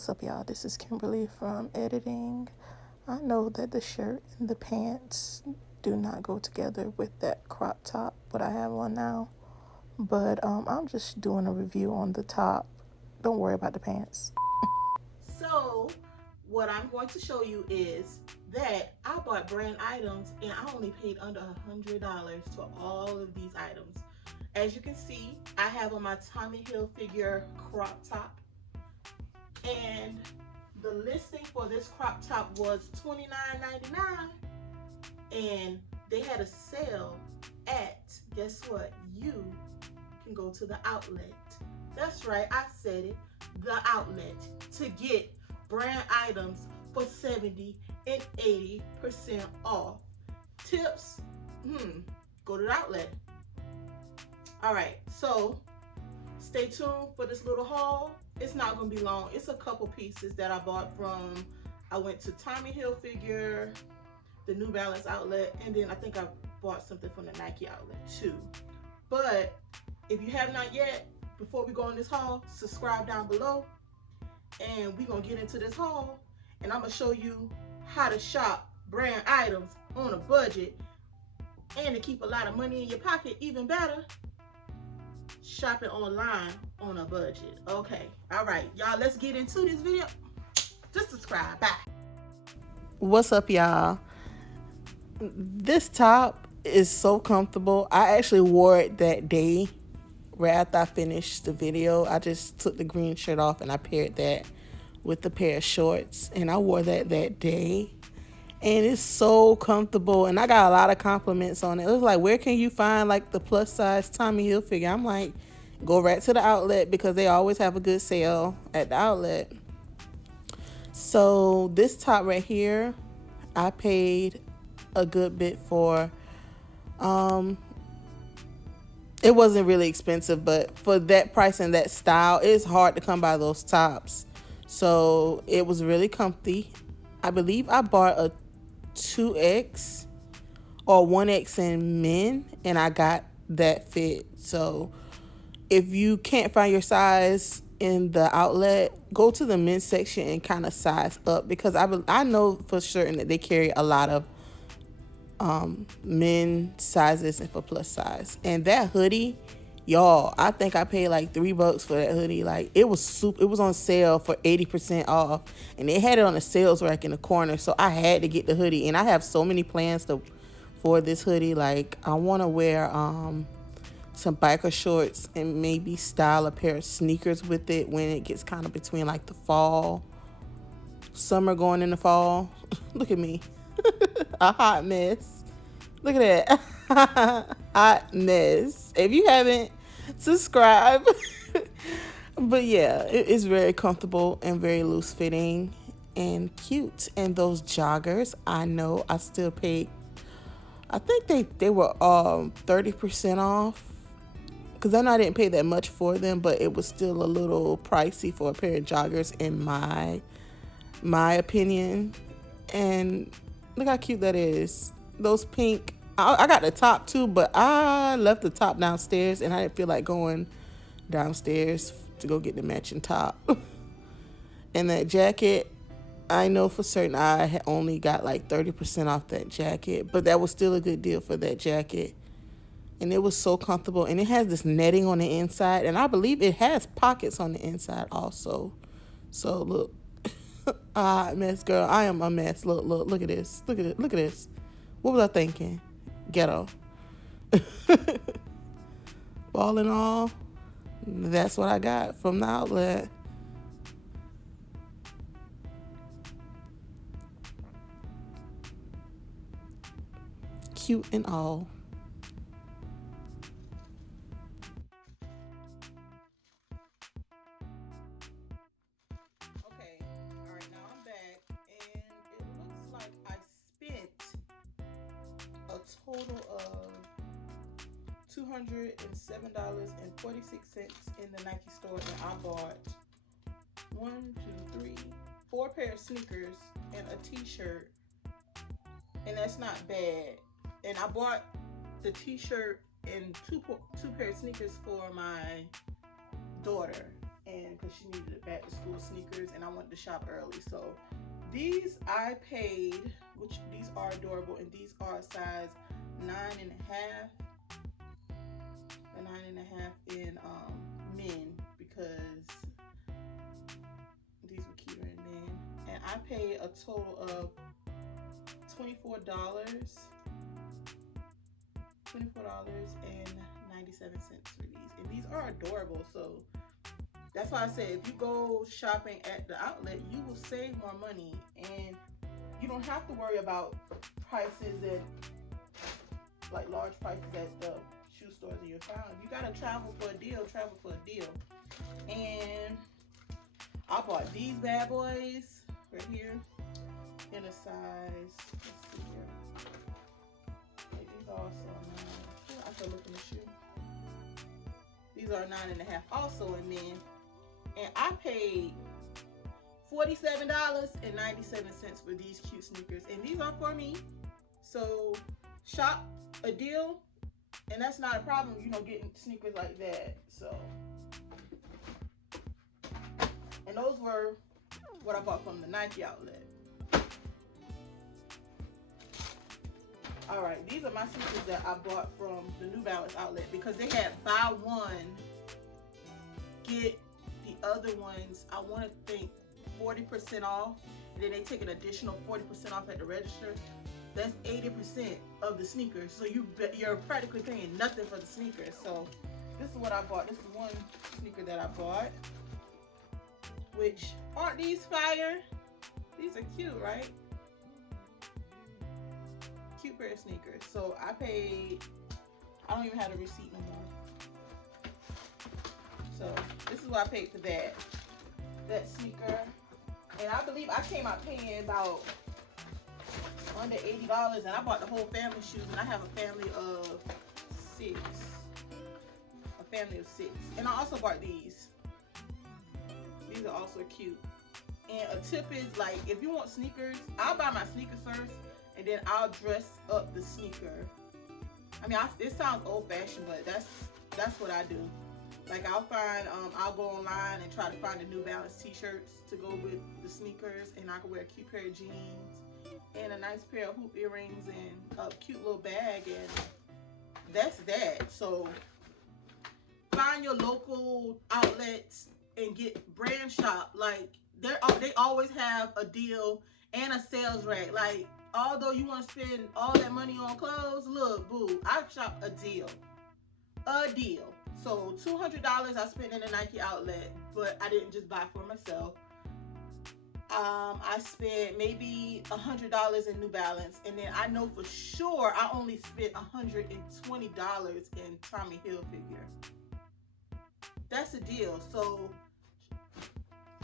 What's up, y'all? This is Kimberly from editing. I know that the shirt and the pants do not go together with that crop top, what I have on now. But I'm just doing a review on the top. Don't worry about the pants. So what I'm going to show you is that I bought brand items and I only paid under $100 for all of these items. As you can see, I have on my Tommy Hilfiger crop top, and the listing for this crop top was $29.99, and they had a sale at, guess what, you can go to the outlet. That's right, I said it, the outlet, to get brand items for 70 and 80% off. Tips, go to the outlet. All right, so stay tuned for this little haul. It's not gonna be long. It's a couple pieces that I bought from, I went to Tommy Hilfiger, the New Balance outlet, and then I think I bought something from the Nike outlet too. But if you have not yet, before we go on this haul, subscribe down below, and we're gonna get into this haul, and I'm gonna show you how to shop brand items on a budget, and to keep a lot of money in your pocket even better, shopping online on a budget. Okay, all right, y'all, let's get into this video. Just subscribe. Bye. What's up, y'all? This top is so comfortable. I actually wore it that day right after I finished the video. I just took the green shirt off and I paired that with the pair of shorts, and I wore that day, and it's so comfortable, and I got a lot of compliments on it. It was like, where can you find like the plus size Tommy Hilfiger? I'm like, go right to the outlet, because they always have a good sale at the outlet. So this top right here, I paid a good bit for. It wasn't really expensive, but for that price and that style, it's hard to come by those tops. So it was really comfy. I believe I bought a 2X or 1X in men, and I got that fit. So if you can't find your size in the outlet, go to the men's section and kind of size up, because I know for certain that they carry a lot of men sizes and for plus size. And that hoodie, y'all, I think I paid like $3 for that hoodie. Like, it was on sale for 80% off, and they had it on the sales rack in the corner, so I had to get the hoodie. And I have so many plans for this hoodie. Like, I want to wear some biker shorts and maybe style a pair of sneakers with it when it gets kind of between like the fall, summer going into fall. Look at me. A hot mess. Look at that. Hot mess. If you haven't, subscribe. But yeah, it's very comfortable and very loose fitting and cute. And those joggers, I know I still paid, I think they were 30% off, because I know I didn't pay that much for them, but it was still a little pricey for a pair of joggers in my opinion. And look how cute that is. Those pink, I got the top too, but I left the top downstairs, and I didn't feel like going downstairs to go get the matching top. And that jacket, I know for certain I had only got like 30% off that jacket, but that was still a good deal for that jacket. And it was so comfortable, and it has this netting on the inside, and I believe it has pockets on the inside also. So look, mess, girl, I am a mess. Look at this. Look at this. What was I thinking? Ghetto. All in all, that's what I got from the outlet. Cute and all. Okay, all right, now I'm back, and it looks like I spent a total of $207.46 in the Nike store, and I bought 4 pair of sneakers and a t-shirt, and that's not bad. And I bought the t-shirt and two pair of sneakers for my daughter, and because she needed back to school sneakers, and I wanted to shop early. So these I paid, which these are adorable, and these are a size 9.5. A 9.5 in men, because these were cuter in men. And I paid a total of $24. $24.97 for these. And these are adorable. So that's why I said if you go shopping at the outlet, you will save more money, and you don't have to worry about prices and like large prices at the shoe stores in your town. If you gotta travel for a deal, travel for a deal. And I bought these bad boys right here in a size, let's see here. Like, these are also 9. I could look in the shoe. These are 9.5 also in men. And I paid $47.97 for these cute sneakers. And these are for me. So shop a deal, and that's not a problem, you know, getting sneakers like that. So, and those were what I bought from the Nike outlet. All right, these are my sneakers that I bought from the New Balance outlet, because they had buy one get the other ones, I want to think 40% off, and then they take an additional 40% off at the register. That's 80% of the sneakers. So you're practically paying nothing for the sneakers. So this is what I bought. This is one sneaker that I bought. Which, aren't these fire? These are cute, right? Cute pair of sneakers. So I paid, I don't even have a receipt no more. So this is what I paid for that sneaker. And I believe I came out paying about under $80, and I bought the whole family shoes, and I have a family of 6. And I also bought these. These are also cute. And a tip is, like, if you want sneakers, I'll buy my sneakers first, and then I'll dress up the sneaker. I mean, this sounds old-fashioned, but that's what I do. Like, I'll go online and try to find the New Balance t-shirts to go with the sneakers, and I can wear a cute pair of jeans and a nice pair of hoop earrings and a cute little bag, and that's that. So find your local outlets and get brand shop. Like, they always have a deal and a sales rack. Like, although you want to spend all that money on clothes, look, boo, I shop a deal. So $200 I spent in a Nike outlet, but I didn't just buy for myself. I spent maybe $100 in New Balance, and then I know for sure I only spent $120 in Tommy Hilfiger. That's a deal. So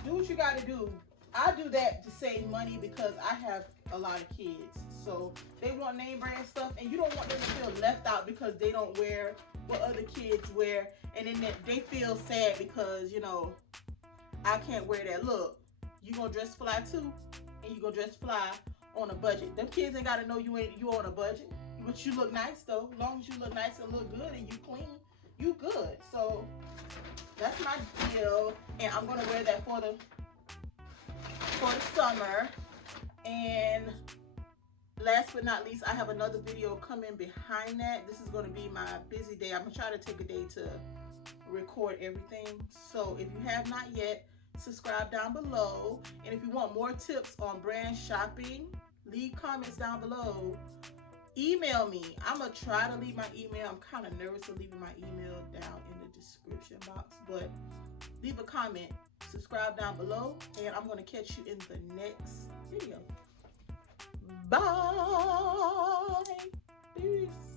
do what you got to do. I do that to save money because I have a lot of kids. So they want name brand stuff, and you don't want them to feel left out because they don't wear what other kids wear, and then they feel sad because, you know, I can't wear that. Look, you gonna dress fly too, and you gonna dress fly on a budget. Them kids ain't gotta know you on a budget, but you look nice though. As long as you look nice and look good and you clean, you good. So that's my deal, and I'm gonna wear that for the summer. And last but not least, I have another video coming behind that. This is going to be my busy day. I'm going to try to take a day to record everything. So if you have not yet, subscribe down below. And if you want more tips on brand shopping, leave comments down below. Email me. I'm going to try to leave my email. I'm kind of nervous of leaving my email down in the description box, but leave a comment. Subscribe down below, and I'm going to catch you in the next video. Bye. Peace.